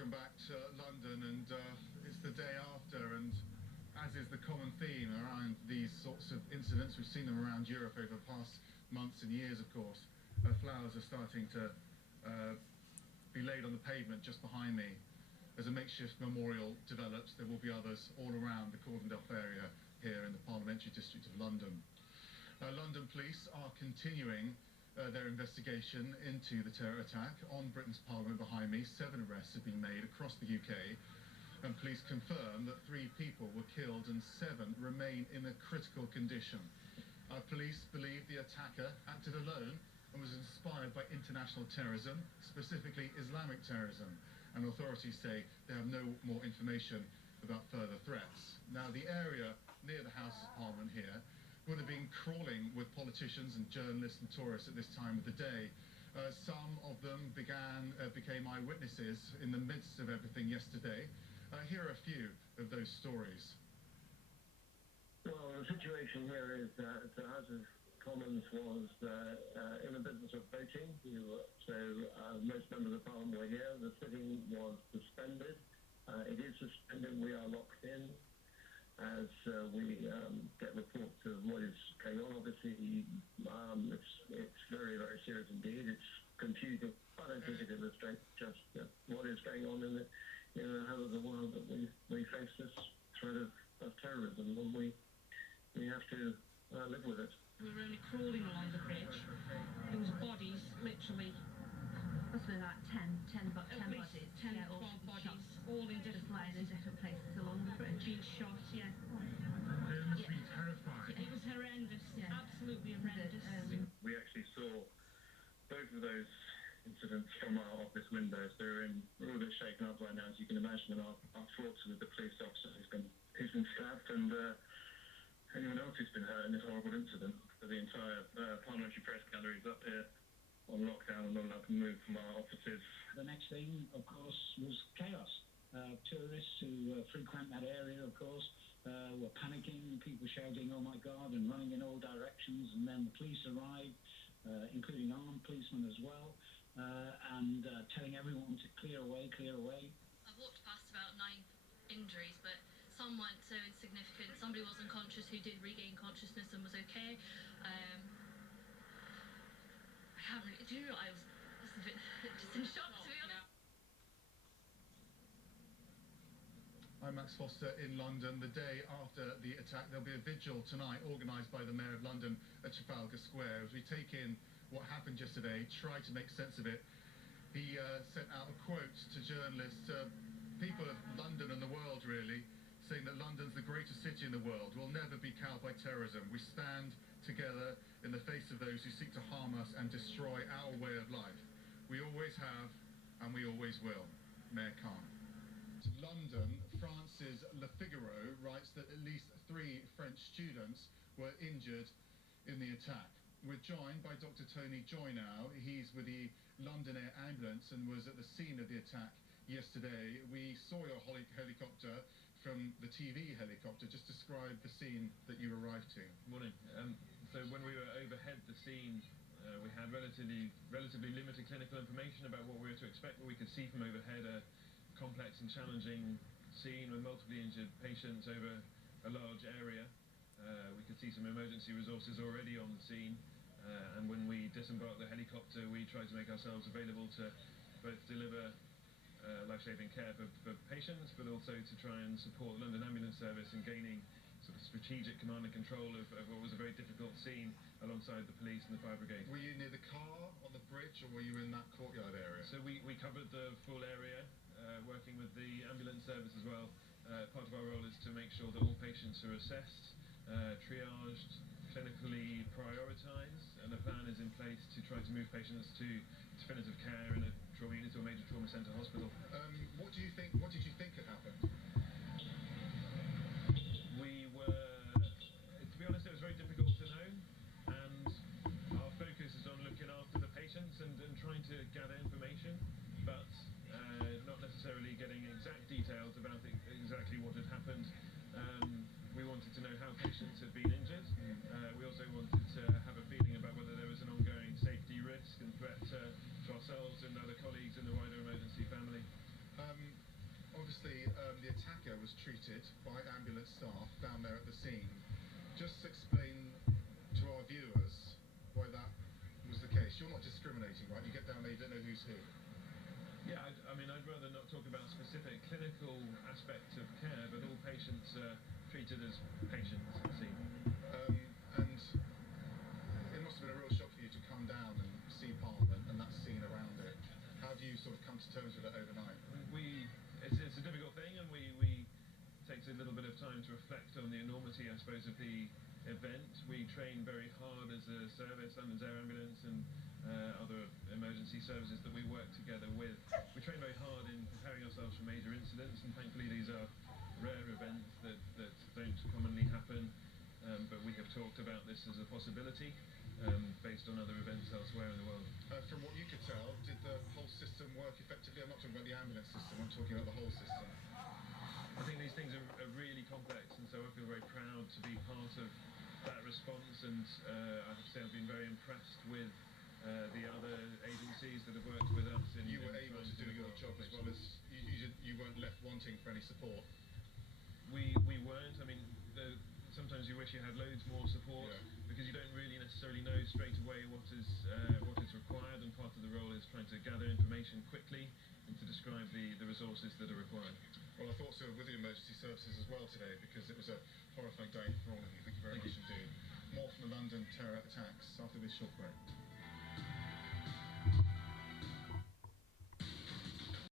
Welcome back to London, and it's the day after, and as is the common theme around these sorts of incidents, we've seen them around Europe over the past months and years, of course. Flowers are starting to be laid on the pavement just behind me. As a makeshift memorial develops, there will be others all around the Cordendale area here in the Parliamentary District of London. London police are continuing their investigation into the terror attack on Britain's Parliament behind me. 7 arrests have been made across the UK, and police confirm that 3 people were killed and 7 remain in a critical condition. Police believe the attacker acted alone and was inspired by international terrorism, specifically Islamic terrorism, and authorities say they have no more information about further threats. Now, the area near the House of Parliament here would have been crawling with politicians and journalists and tourists at this time of the day. Some of them became eyewitnesses in the midst of everything yesterday. Here are a few of those stories. Well, the situation here is that the House of Commons was in the business of voting, so most members of Parliament were here. The sitting was suspended. It is suspended. We are locked in as we get reports of what is going on. Obviously, it's very, very serious indeed. It's confusing. I don't think it illustrates just what is going on in the whole of the world, that we face this threat of terrorism, and we have to live with it. We were only crawling along the bridge. There was bodies, literally. Must be like 10 bodies. 10, yeah, 12 bodies, shots, all in just different lying in different places along the bridge. being shot, yeah. It must be terrifying. It was horrendous, absolutely horrendous. We actually saw both of those incidents from our office windows. We're all a bit shaken up right now, as you can imagine, and our thoughts with the police officer who's been stabbed, and anyone else who's been hurt in this horrible incident. The entire parliamentary press gallery is up here on lockdown and not allowed to move from our offices. The next thing, of course, was chaos. Tourists who frequent that area, of course, were panicking, people shouting, "Oh my God," and running in all directions. And then the police arrived, including armed policemen as well, and telling everyone to clear away, clear away. I've walked past about 9 injuries, but some weren't so insignificant. Somebody was unconscious who did regain consciousness and was okay. I can't really, do you know, I was just a bit just in shock, to be honest. I'm Max Foster in London. The day after the attack, there'll be a vigil tonight organised by the Mayor of London at Trafalgar Square. As we take in what happened yesterday, try to make sense of it, he sent out a quote to journalists, people of London and the world really, saying that London's the greatest city in the world. We'll never be cowed by terrorism. We stand together in the face of those who seek to harm us and destroy our way of life. We always have, and we always will. Mayor Khan. London, France's Le Figaro writes that at least 3 French students were injured in the attack. We're joined by Dr. Tony Joynow. He's with the London Air Ambulance and was at the scene of the attack yesterday. We saw your helicopter from the TV helicopter. Just describe the scene that you arrived to. Morning. So when we were overhead the scene, we had relatively limited clinical information about what we were to expect. What we could see from overhead, a complex and challenging scene with multiply injured patients over a large area. We could see some emergency resources already on the scene, and when we disembarked the helicopter, we tried to make ourselves available to both deliver life-saving care for patients, but also to try and support the London Ambulance Service in gaining sort of strategic command and control of what was a very difficult scene alongside the police and the fire brigade. Were you near the car on the bridge, or were you in that courtyard area? So we covered the full area, working with the ambulance service as well. Part of our role is to make sure that all patients are assessed, triaged, clinically prioritised, and a plan is in place to try to move patients to definitive care in a trauma unit or major trauma centre hospital. What did you think had happened? To be honest, it was very difficult to know, and our focus is on looking after the patients and trying to gather information, but not necessarily getting exact details about exactly what had happened. We wanted to know how patients had been injured. We also wanted to have a feeling about whether there was an ongoing safety risk and threat to ourselves and other colleagues in the wider emergency family. Obviously, the attacker was treated by ambulance staff down there at the scene. Just explain to our viewers why that was the case. You're not discriminating, right? You get down there, you don't know who's who. Yeah, I mean, I'd rather not talk about specific clinical aspects of care, but all patients are treated as patients, it seems. And it must have been a real shock for you to come down and see Parliament and that scene around it. How do you sort of come to terms with it overnight? It's a difficult thing, and it takes a little bit of time to reflect on the enormity, I suppose, of the event. We train very hard as a service, London's Air Ambulance and other emergency services that we work together with. We train very hard in preparing ourselves for major incidents, and thankfully these are rare events that don't commonly happen, but we have talked about this as a possibility based on other events elsewhere in the world. From what you could tell, did the whole system work effectively? I'm not talking about the ambulance system, I'm talking about the whole system. I think these things are really complex, and so I feel very proud to be part of that response, and I have to say I've been very impressed with the other agencies that have worked with us. You were able to do your job as well as you weren't left wanting for any support. We weren't. I mean, sometimes you wish you had loads more support, because you don't really necessarily know straight away what is required, and part of the role is trying to gather information quickly and to describe the resources that are required. Well, I thought so with the emergency services as well today, because it was a horrifying day for all of you. Thank you very much indeed. More from the London terror attacks after this short break.